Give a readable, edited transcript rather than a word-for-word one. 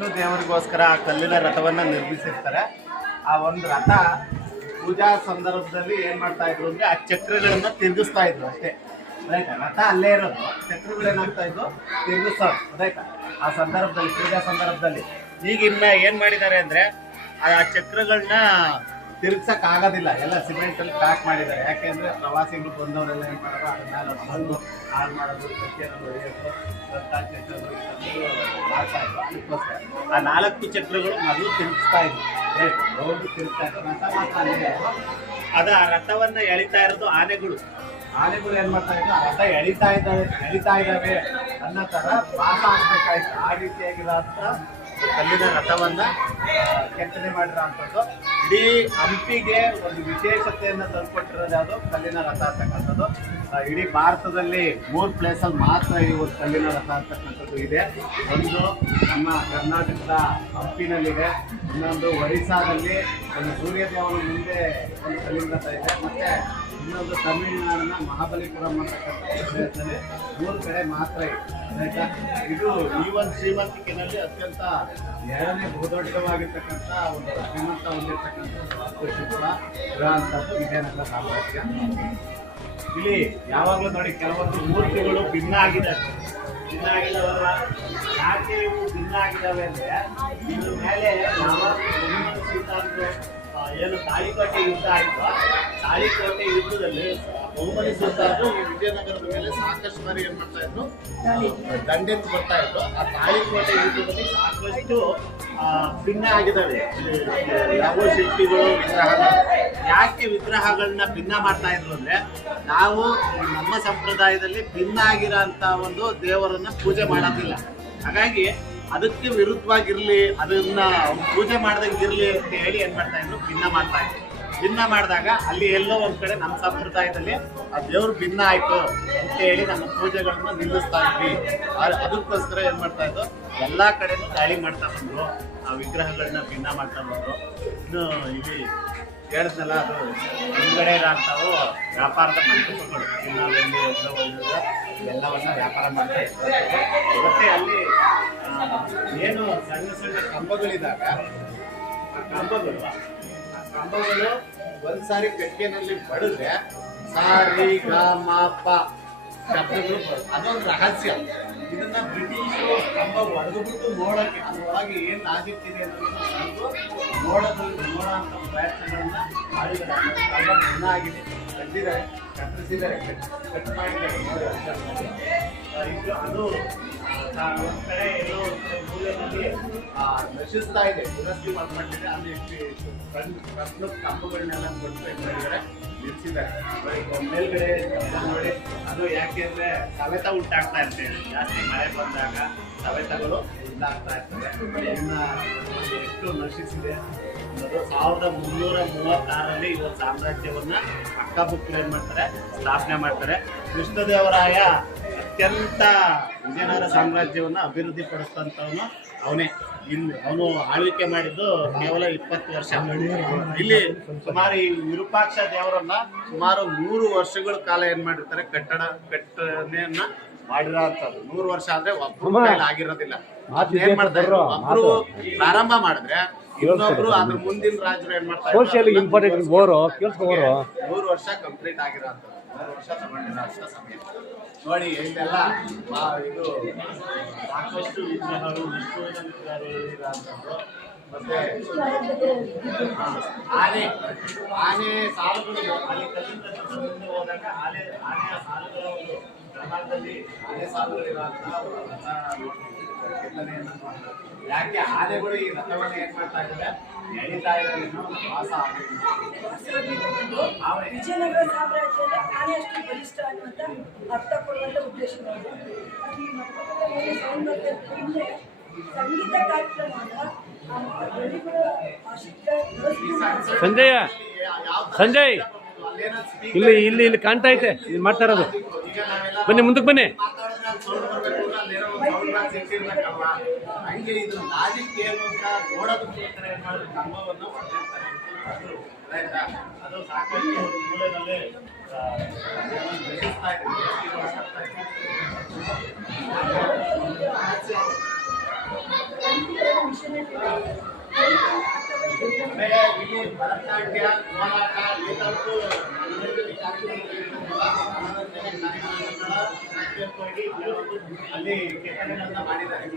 ವಿಷ್ಣು ದೇವರಿಗೋಸ್ಕರ ಆ ಕಲ್ಲಿನ ರಥವನ್ನ ನಿರ್ಮಿಸಿರ್ತಾರೆ. ಆ ಒಂದು ರಥ ಪೂಜಾ ಸಂದರ್ಭದಲ್ಲಿ ಏನ್ ಮಾಡ್ತಾ ಇದ್ರು ಅಂದ್ರೆ ಆ ಚಕ್ರಗಳನ್ನ ತಿರುಗಿಸ್ತಾ ಇದ್ರು ಅಷ್ಟೇ. ರೈತಾ, ರಥ ಅಲ್ಲೇ ಇರೋದು, ಚಕ್ರಗಳೇನಾಗ್ತಾ ಇದ್ದು ತಿರುಗಿಸ್ತಾ ರೈತಾ ಆ ಸಂದರ್ಭದಲ್ಲಿ, ಪೂಜಾ ಸಂದರ್ಭದಲ್ಲಿ. ಈಗ ಇನ್ನು ಏನ್ ಮಾಡಿದ್ದಾರೆ ಅಂದ್ರೆ ಆ ಚಕ್ರಗಳನ್ನ ತಿರುಗ್ಸಕ್ ಆಗೋದಿಲ್ಲ, ಎಲ್ಲ ಸಿಮೆಂಟ್ ಅಲ್ಲಿ ಪ್ಯಾಕ್ ಮಾಡಿದ್ದಾರೆ. ಯಾಕೆಂದ್ರೆ ಪ್ರವಾಸಿಗಳು ಬಂದವರೆಲ್ಲ ಏನ್ ಮಾಡೋದು ಅದನ್ನೆಲ್ಲ ಬಂದು ಹಾಳು ಮಾಡೋದು, ಚಕ್ಕೆಯನ್ನು ಹೊಡೆಯೋದು, ಮಾಡ್ತಾ ಇದ್ರು. ಅದಕ್ಕೋಸ್ಕರ ಆ 4 ಚಕ್ರಗಳು ಮೊದಲು ತಿರುಗಿಸ್ತಾ ಇದ್ವು, ರೌಂಡ್ ತಿರುಗ್ತಾ ಇದ್ರು. ರಥ ಮಾತ್ರ ಅದ ಆ ರಥವನ್ನ ಎಳಿತಾ ಇರೋದು ಆನೆಗಳು. ಆನೆಗಳು ಏನ್ ಮಾಡ್ತಾ ಇದ್ರು, ಆ ರಥ ಎಳಿತಾ ಇದ್ದಾವೆ ಅನ್ನೋ ತರ ಭಾಸ ಆಗ್ಬೇಕಾಯ್ತು. ಆ ರೀತಿಯಾಗಿರೋಂಥ ಕಲ್ಲಿನ ರಥವನ್ನ ಕೆತ್ತನೆ ಮಾಡಿರೋ ಅಂಥದ್ದು. ಇಡೀ ಹಂಪಿಗೆ ಒಂದು ವಿಶೇಷತೆಯನ್ನು ತಂದುಕೊಟ್ಟಿರೋದು ಯಾವುದು, ಕಲ್ಲಿನ ರಥ ಅಂತಕ್ಕಂಥದ್ದು. ಇಡೀ ಭಾರತದಲ್ಲಿ 3 ಪ್ಲೇಸಲ್ಲಿ ಮಾತ್ರ ಈ ಒಂದು ಕಲ್ಲಿನ ರಥ ಅಂತಕ್ಕಂಥದ್ದು ಇದೆ. ಒಂದು ನಮ್ಮ ಕರ್ನಾಟಕದ ಹಂಪಿನಲ್ಲಿದೆ, ಇನ್ನೊಂದು ಒರಿಸ್ಸಾದಲ್ಲಿ ಒಂದು ಸೂರ್ಯದೇವನ ಮುಂದೆ ಒಂದು ಕಲ್ಲಿನ ರಥ ಇದೆ, ಮತ್ತೆ ಇನ್ನೊಂದು ತಮಿಳುನಾಡಿನ ಮಹಾಬಲಿಪುರಂ ಅಂತಕ್ಕಂಥ ಪ್ರದೇಶದಲ್ಲಿ 3 ಕಡೆ ಮಾತ್ರ ಇದೆ. ಆಯ್ತಾ, ಇದು ಈ ಒಂದು ಶ್ರೀಮಂತಿಕೆಯಲ್ಲಿ ಅತ್ಯಂತ 2ನೇ ಬಹುದೊಡ್ಡವಾಗಿರ್ತಕ್ಕಂಥ ಒಂದು ಶ್ರೀಮಂತ ಹೊಂದಿರತಕ್ಕಂಥ ವಾಸ್ತುಶಿಲ್ಪ ಇರೋಂಥದ್ದು ವಿಜಯನಗರ ಸಾಮ್ರಾಜ್ಯ. ಇಲ್ಲಿ ಯಾವಾಗಲೂ ನೋಡಿ ಕೆಲವೊಂದು ಮೂರ್ತಿಗಳು ಭಿನ್ನ ಆಗಿದ್ದಾವೆ. ಯಾಕೆ ಇವು ಭಿನ್ನ ಆಗಿದ್ದಾವೆ ಅಂದ್ರೆ ಇದ್ರ ಮೇಲೆ ಏನು ತಾಳಿಕೋಟೆ ಯುದ್ಧ ಆಯ್ತು, ತಾಳಿಕೋಟೆ ಯುದ್ಧದಲ್ಲಿ ಬಹುಮನಿ ಸುಲ್ತಾನರು ಈ ವಿಜಯನಗರದ ಮೇಲೆ ಸಾಕಷ್ಟು ಬಾರಿ ಏನ್ ಮಾಡ್ತಾ ಇದ್ರು, ದಂಡೆತ್ತು ಬರ್ತಾ ಇದ್ರು. ಆ ತಾಳಿಕೋಟೆ ಯುದ್ಧದಲ್ಲಿ ಸಾಕಷ್ಟು ಭಿನ್ನ ಆಗಿದ್ದಾವೆ ಯಾವ ಶಿಲ್ಪಿಗಳು, ವಿಗ್ರಹಗಳು. ಯಾಕೆ ವಿಗ್ರಹಗಳನ್ನ ಭಿನ್ನ ಮಾಡ್ತಾ ಇದ್ರು ಅಂದ್ರೆ, ನಾವು ನಮ್ಮ ಸಂಪ್ರದಾಯದಲ್ಲಿ ಭಿನ್ನ ಆಗಿರೋಂಥ ಒಂದು ದೇವರನ್ನ ಪೂಜೆ ಮಾಡೋದಿಲ್ಲ. ಹಾಗಾಗಿ ಅದಕ್ಕೆ ವಿರುದ್ಧವಾಗಿರ್ಲಿ, ಅದನ್ನ ಪೂಜೆ ಮಾಡ್ದಂಗೆ ಇರ್ಲಿ ಅಂತ ಹೇಳಿ ಏನ್ ಮಾಡ್ತಾ ಇದ್ರು, ಭಿನ್ನ ಮಾಡ್ತಾ ಇದ್ರು. ಭಿನ್ನ ಮಾಡಿದಾಗ ಅಲ್ಲಿ ಎಲ್ಲೋ ಒಂದ್ ಕಡೆ ನಮ್ಮ ಸಂಪ್ರದಾಯದಲ್ಲಿ ಆ ದೇವ್ರು ಭಿನ್ನ ಆಯ್ತು ಅಂತ ಹೇಳಿ ನಮ್ಮ ಪೂಜೆಗಳನ್ನ ನಿಲ್ಲಿಸ್ತಾ ಇದ್ವಿ. ಅದಕ್ಕೋಸ್ಕರ ಏನ್ ಮಾಡ್ತಾ ಇದ್ರು, ಎಲ್ಲಾ ಕಡೆನೂ ದಾಳಿ ಮಾಡ್ತಾ ಬಂದ್ರು, ಆ ವಿಗ್ರಹಗಳನ್ನ ಭಿನ್ನ ಮಾಡ್ತಾ ಬಂದ್ರು. ಇನ್ನು ಇಲ್ಲಿ ಹೇಳಿದ್ನಲ್ಲ, ಅದು ಹಿಂದ್ಗಡೆ ಇರೋಂಥವು ವ್ಯಾಪಾರದ ಮಂಟಪಗಳು, ಎಲ್ಲವನ್ನ ವ್ಯಾಪಾರ ಮಾಡ್ತಾ ಇರ್ತಾರೆ. ಮತ್ತೆ ಅಲ್ಲಿ ಏನು ಸಣ್ಣ ಸಣ್ಣ ಕಂಬಗಳಿದಾಗ ಆ ಕಂಬಗಳು ಒಂದ್ಸಾರಿ ಕಟ್ಟಿಗೆನಲ್ಲಿ ಬಡಿದ್ರೆ ಸಾರಿ ಗ ಮ ಪ ಶಬ್ದಗಳು ಬರುತ್ತೆ. ಅದೊಂದು ರಹಸ್ಯ. ಇದನ್ನ ಬ್ರಿಟಿಷರು ಕಂಬ ಒಡೆದುಬಿಟ್ಟು ನೋಡಕ್ಕೆ ಅದರೊಳಗೆ ಏನ್ ಆಗಿರ್ತಿದೆ ಅನ್ನೋದು ನೋಡೋಂಥ ಪ್ರಯತ್ನಗಳನ್ನ ಮಾಡಿದ್ದಾರೆ. ಕಂಬ ಭಿನ್ನ ಆಗಿದೆ, ಕಟ್ಟಿದ್ದಾರೆ, ಕತ್ತರಿಸಿದ್ದಾರೆ, ಕಟ್ ಮಾಡಿದ್ದಾರೆ. ಅದು ಒಂದ್ ಕಡೆ ಎಲ್ಲೋ ಮೂಲೆಯಲ್ಲಿ ನಶಿಸ್ತಾ ಇದೆ, ದುರಸ್ತಿ ಮಾಡ್ಕೊಂಡಿದೆ. ಅಲ್ಲಿ ಕಣ್ಣು ಕಂಬಗಳನ್ನೆಲ್ಲ ಕೊಟ್ಟು ಏನ್ ಮಾಡಿದ್ದಾರೆ, ನಿಲ್ಸಿದ್ದಾರೆ. ಮೇಲ್ಗಡೆ ನೋಡಿ, ಅದು ಯಾಕೆ ಅಂದ್ರೆ ಸವೆತ ಉಂಟಾಗ್ತಾ ಇರ್ತೇವೆ. ಜಾಸ್ತಿ ಮಳೆ ಬಂದಾಗ ಸವೆತಗಳು ಉಂಟಾಗ್ತಾ ಇರ್ತವೆ. ಇನ್ನ ಎಷ್ಟು ನಶಿಸಿದೆ ಅನ್ನೋದು 1336ರಲ್ಲಿ ಇವತ್ತು ಸಾಮ್ರಾಜ್ಯವನ್ನ ಅಕ್ಕಬುಕ್ಕರು ಏನ್ ಮಾಡ್ತಾರೆ, ಸ್ಥಾಪನೆ ಮಾಡ್ತಾರೆ. ಕೃಷ್ಣದೇವರಾಯ ಅತ್ಯಂತ ವಿಜಯನಗರ ಸಾಮ್ರಾಜ್ಯವನ್ನ ಅಭಿವೃದ್ಧಿ ಪಡಿಸ್ತಂತವನು ಅವನೇ. ಇಲ್ಲಿ ಅವನು ಆಳ್ವಿಕೆ ಮಾಡಿದ್ದು ಕೇವಲ 20 ವರ್ಷ. ಇಲ್ಲಿ ಸುಮಾರು ಈ ವಿರೂಪಾಕ್ಷ ದೇವರನ್ನ ಸುಮಾರು 100 ವರ್ಷಗಳ ಕಾಲ ಏನ್ ಮಾಡಿರ್ತಾರೆ, ಕಟ್ಟನೆಯನ್ನ ಮಾಡಿರೋ ಅಂತದ್ದು. 100 ವರ್ಷ ಅಂದ್ರೆ ಒಬ್ರು ಆಗಿರೋದಿಲ್ಲ. ಏನ್ ಮಾಡ್ತಾ ಇದ್ರು, ಒಬ್ರು ಪ್ರಾರಂಭ ಮಾಡಿದ್ರೆ ಇನ್ನೊಬ್ರು ಅದ್ರ ಮುಂದಿನ ರಾಜರು ಏನ್ ಮಾಡ್ತಾರೆ, 100 ವರ್ಷ ಕಂಪ್ಲೀಟ್ ಆಗಿರೋ ಅಂತದ್ದು. 100 ವರ್ಷ ತಗೊಂಡಿರೋ ಸಮಯ ನೋಡಿ. ಇಲ್ಲೆಲ್ಲ ಇದು ಸಾಕಷ್ಟು ವಿಜ್ಞಾನಗಳು, ವಿಶ್ವವಿದ್ಯಾನಿಲಯಗಳು, ಮತ್ತೆ ಆನೆ ಸಾಲುಗಳು ಅಲ್ಲಿ ಕಲ್ಲಿಂದ ಮುಂದೆ ಹೋದಾಗ ಆನೆಯ ಸಾಲುಗಳ ಒಂದು ಪ್ರಮಾಣದಲ್ಲಿ ಆನೆ ಸಾಲುಗಳಿರುವಂತಹ ಕೆತ್ತನೆಯನ್ನು ಮಾಡ್ತಾರೆ. ಯಾಕೆ ಆನೆಗಳು ಈ ರಥವನ್ನು ಏನ್ ಮಾಡ್ತಾ ಇದ್ದಾರೆ, ಎಳಿತಾ ಇದ್ದಾರೆ ಅನ್ನೋ ವಾಸ ವಿಜಯನಗರ ಸಾಮ್ರಾಜ್ಯದ ಆನೆ ಅಷ್ಟು ಬಲಿಷ್ಠ ಅನ್ನುವಂಥ ಅರ್ಥ ಕೊಡುವಂಥ ಉದ್ದೇಶವಾಗಿದೆ. ಈ ಮಂಟಪದಲ್ಲಿ ಸೌಂದರ್ಯ ಸಂಗೀತ ಕಾರ್ಯಕ್ರಮದ ಸಂಜಯ್ ಇಲ್ಲಿ ಇಲ್ಲಿ ಇಲ್ಲಿ ಕಾಣ್ತಾ ಐತೆ, ಇಲ್ಲಿ ಮಾಡ್ತಾ ಇರೋದು. ಬನ್ನಿ, ಮುಂದಕ್ಕೆ ಬನ್ನಿ. ಹಂಗೆ ಇದು ಲಾಜಿಕ್ ಏನು ಅಂತ ನೋಡೋದಕ್ಕೋಸ್ಕರ ಏನ್ ಮಾಡಿದ್ರು, ಕಂಬವನ್ನು ಅದು ಸಾಕಷ್ಟು ಮೂಲೆಯಲ್ಲಿ ಆಮೇಲೆ ಇಲ್ಲಿ ಭರತನಾಟ್ಯ, ಕೋಲಾಟ ಎಲ್ಲಕ್ಕೂ ಅಲ್ಲಿ ಕೆತ್ತನೆಗಳನ್ನ ಮಾಡಿದ್ದಾರೆ.